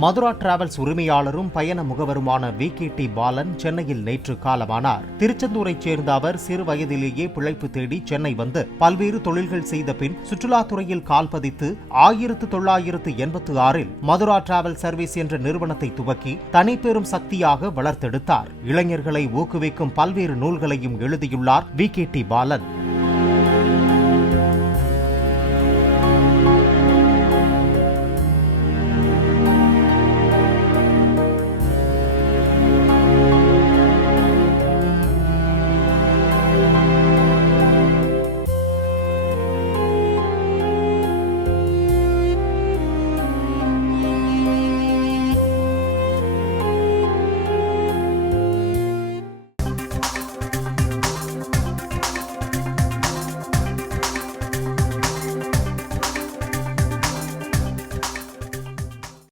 Mathura travels உரிமையாளரும் பயண முகவருமான வி.கே.டி. பாலன் சென்னையில் நேற்று காலமானார். திருச்செந்தூரைச் சேர்ந்த அவர் சிறு வயதிலேயே பிழைப்பு தேடி சென்னை வந்து பல்வேறு தொழில்கள் செய்த பின் சுற்றுலாத்துறையில் கால் பதித்து 1986இல் மதுரா டிராவல் சர்வீஸ் என்ற நிறுவனத்தை துவக்கி தனிப்பெரும் சக்தியாக வளர்த்தெடுத்தார். இளைஞர்களை ஊக்குவிக்கும் பல்வேறு நூல்களையும் எழுதியுள்ளார் வி.கே.டி. பாலன்.